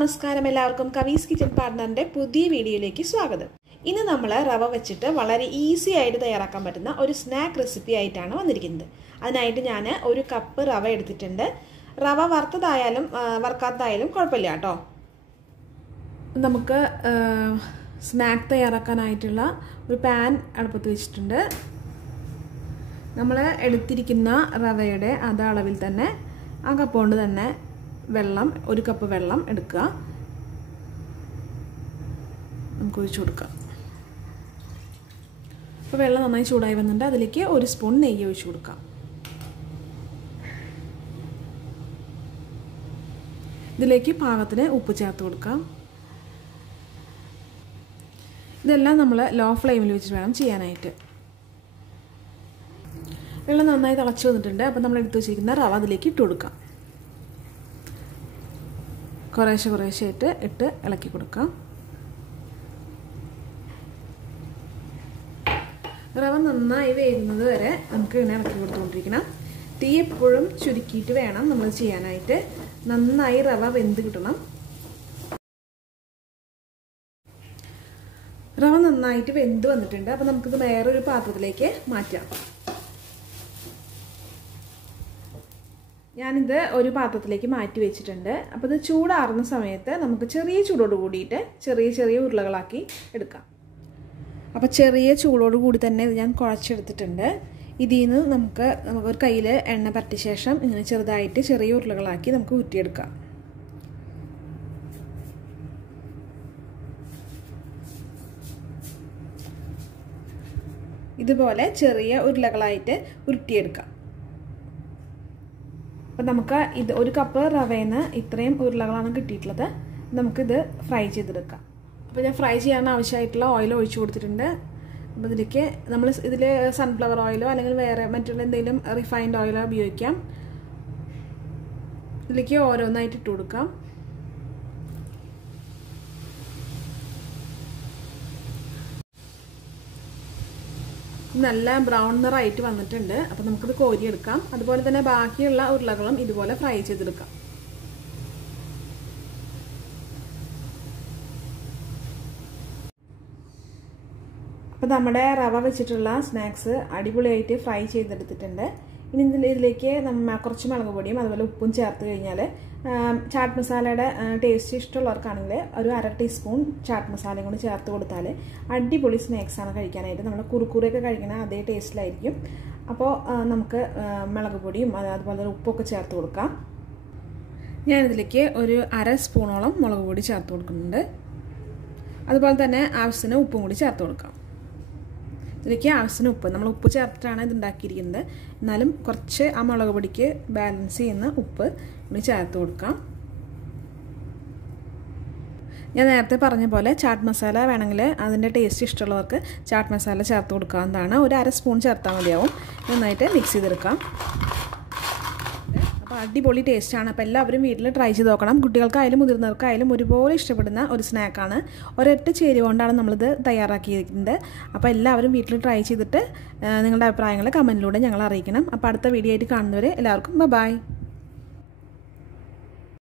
നമസ്കാരം എല്ലാവർക്കും കവീസ് കിച്ചൺ പാർട്ണറിന്റെ പുതിയ വീഡിയോയിലേക്ക് സ്വാഗതം. ഇന്ന് നമ്മൾ റവ വെച്ചിട്ട് വളരെ ഈസി ആയിട്ട് തയ്യാറാക്കാൻ പറ്റുന്ന ഒരു സ്നാക്ക് റെസിപ്പി ആയിട്ടാണ് വന്നിരിക്കുന്നത്. അതിനായിട്ട് ഞാൻ ഒരു കപ്പ് റവ എടുത്തിട്ടുണ്ട്. റവ വറുത്തതായാലും വറുക്കാത്തതായാലും കുഴപ്പമില്ല കേട്ടോ. നമുക്ക് സ്നാക്ക് തയ്യാറാക്കാനായിട്ടുള്ള ഒരു പാൻ അടുപ്പത്ത് വെച്ചിട്ടുണ്ട്. നമ്മൾ എടുത്തിരിക്കുന്ന റവയുടെ അതേ അളവിൽ തന്നെ ആ കപ്പ് കൊണ്ട് തന്നെ വെള്ളം, ഒരു കപ്പ് വെള്ളം എടുക്കുക. നമുക്ക് ഒഴിച്ചു കൊടുക്കാം. അപ്പോൾ വെള്ളം നന്നായി ചൂടായി വന്നിട്ട് അതിലേക്ക് ഒരു സ്പൂൺ നെയ്യ് ഒഴിച്ചു കൊടുക്കാം. ഇതിലേക്ക് പാകത്തിന് ഉപ്പ് ചേർത്ത് കൊടുക്കാം. ഇതെല്ലാം നമ്മൾ ലോ ഫ്ലെയിമിൽ വെച്ച് വേണം ചെയ്യാനായിട്ട്. വെള്ളം നന്നായി തിളച്ച് വന്നിട്ടുണ്ട്. അപ്പോൾ നമ്മൾ എടുത്ത് വെച്ചിരിക്കുന്ന റവ അതിലേക്ക് ഇട്ട് കൊടുക്കാം. കുറേശ്ശെ ഇട്ട് ഇളക്കി കൊടുക്കാം. റവ നന്നായി വേകുന്നത് വരെ നമുക്ക് ഇങ്ങനെ ഇളക്കി കൊടുത്തുകൊണ്ടിരിക്കണം. തീ എപ്പോഴും ചുരുക്കിയിട്ട് വേണം നമ്മൾ ചെയ്യാനായിട്ട്. നന്നായി റവ വെന്ത് കിട്ടണം. റവ നന്നായിട്ട് വെന്ത് വന്നിട്ടുണ്ട്. അപ്പോൾ നമുക്കിത് വേറൊരു പാത്രത്തിലേക്ക് മാറ്റാം. ഞാനിത് ഒരു പാത്രത്തിലേക്ക് മാറ്റി വെച്ചിട്ടുണ്ട്. അപ്പോൾ ഇത് ചൂടാറുന്ന സമയത്ത് നമുക്ക് ചെറിയ ചൂടോട് കൂടിയിട്ട് ചെറിയ ഉരുളകളാക്കി എടുക്കാം. അപ്പോൾ ചെറിയ ചൂടോട് കൂടി തന്നെ ഇത് ഞാൻ കുഴച്ചെടുത്തിട്ടുണ്ട്. ഇതിൽ നിന്ന് നമുക്ക് ഒരു കയ്യിൽ എണ്ണ പരട്ടിയ ശേഷം ഇങ്ങനെ ചെറുതായിട്ട് ചെറിയ ഉരുളകളാക്കി നമുക്ക് ഉരുട്ടിയെടുക്കാം. ഇതുപോലെ ചെറിയ ഉരുളകളായിട്ട് ഉരുട്ടിയെടുക്കാം. അപ്പോൾ നമുക്ക് ഇത് ഒരു കപ്പ് റവേന്ന് ഇത്രയും ഉരുളകളാണ് കിട്ടിയിട്ടുള്ളത്. നമുക്കിത് ഫ്രൈ ചെയ്തെടുക്കാം. അപ്പോൾ ഞാൻ ഫ്രൈ ചെയ്യാൻ ആവശ്യമായിട്ടുള്ള ഓയിൽ ഒഴിച്ചു കൊടുത്തിട്ടുണ്ട്. അപ്പോൾ ഇതിലേക്ക് നമ്മൾ ഇതിൽ സൺഫ്ലവർ ഓയിലോ അല്ലെങ്കിൽ വേറെ മറ്റുള്ള എന്തെങ്കിലും റിഫൈൻഡ് ഓയിലോ ഉപയോഗിക്കാം. ഇതിലേക്ക് ഓരോന്നായിട്ട് ഇട്ട് കൊടുക്കാം. നല്ല ബ്രൗൺ നിറമായിട്ട് വന്നിട്ടുണ്ട്. അപ്പോൾ നമുക്കിത് കോരിയെടുക്കാം. അതുപോലെ തന്നെ ബാക്കിയുള്ള ഉരുളകളും ഇതുപോലെ ഫ്രൈ ചെയ്തെടുക്കാം. അപ്പോൾ നമ്മുടെ റവ വെച്ചിട്ടുള്ള സ്നാക്സ് അടിപൊളിയായിട്ട് ഫ്രൈ ചെയ്തെടുത്തിട്ടുണ്ട്. ഇനി ഇതിലേക്ക് കുറച്ച് മുളക് പൊടിയും അതുപോലെ ഉപ്പും ചേർത്ത് കഴിഞ്ഞാൽ ചാട്ട് മസാലയുടെ ടേസ്റ്റ് ഇഷ്ടമുള്ളവർക്കാണെങ്കിൽ ഒരു 1/2 ടീസ്പൂൺ ചാട്ട് മസാലയും കൂടി ചേർത്ത് കൊടുത്താൽ അടിപൊളി സ്നാക്സാണ് കഴിക്കാനായിട്ട്. നമ്മൾ കുറുക്കുറയൊക്കെ കഴിക്കുന്ന അതേ ടേസ്റ്റിലായിരിക്കും. അപ്പോൾ നമുക്ക് മുളക് പൊടിയും അതുപോലെ തന്നെ ഉപ്പൊക്കെ ചേർത്ത് കൊടുക്കാം. ഞാനിതിലേക്ക് ഒരു 1/2 സ്പൂണോളം മുളക് പൊടി ചേർത്ത് കൊടുക്കുന്നുണ്ട്. അതുപോലെ തന്നെ ആവശ്യത്തിന് ഉപ്പും കൂടി ചേർത്ത് കൊടുക്കാം. ഇതിലേക്ക് ആവശ്യത്തിന് ഉപ്പ്, നമ്മൾ ഉപ്പ് ചേർത്തിട്ടാണ് ഇത് ഉണ്ടാക്കിയിരിക്കുന്നത്. എന്നാലും കുറച്ച് ആ മുളക് പൊടിക്ക് ബാലൻസ് ചെയ്യുന്ന ഉപ്പ് കൂടി ചേർത്ത് കൊടുക്കാം. ഞാൻ നേരത്തെ പറഞ്ഞ പോലെ ചാട്ട് മസാല വേണമെങ്കിൽ അതിൻ്റെ ടേസ്റ്റ് ഇഷ്ടമുള്ളവർക്ക് ചാട്ട് മസാല ചേർത്ത് കൊടുക്കാവുന്നതാണ്. ഒരു 1/2 സ്പൂൺ ചേർത്താൽ മതിയാവും. നന്നായിട്ട് മിക്സ് ചെയ്തെടുക്കാം. അപ്പോൾ അടിപൊളി ടേസ്റ്റാണ്. അപ്പോൾ എല്ലാവരും വീട്ടിൽ ട്രൈ ചെയ്ത് നോക്കണം. കുട്ടികൾക്കായാലും മുതിർന്നവർക്കായാലും ഒരുപോലെ ഇഷ്ടപ്പെടുന്ന ഒരു സ്നാക്കാണ്. ഒരൊറ്റ ചേരുവ കൊണ്ടാണ് നമ്മളിത് തയ്യാറാക്കിയിരിക്കുന്നത്. അപ്പോൾ എല്ലാവരും വീട്ടിൽ ട്രൈ ചെയ്തിട്ട് നിങ്ങളുടെ അഭിപ്രായങ്ങൾ കമൻറ്റിലൂടെ ഞങ്ങൾ അറിയിക്കണം. അപ്പോൾ അടുത്ത വീഡിയോ ആയിട്ട് കാണുന്നവരെ എല്ലാവർക്കും ബൈ.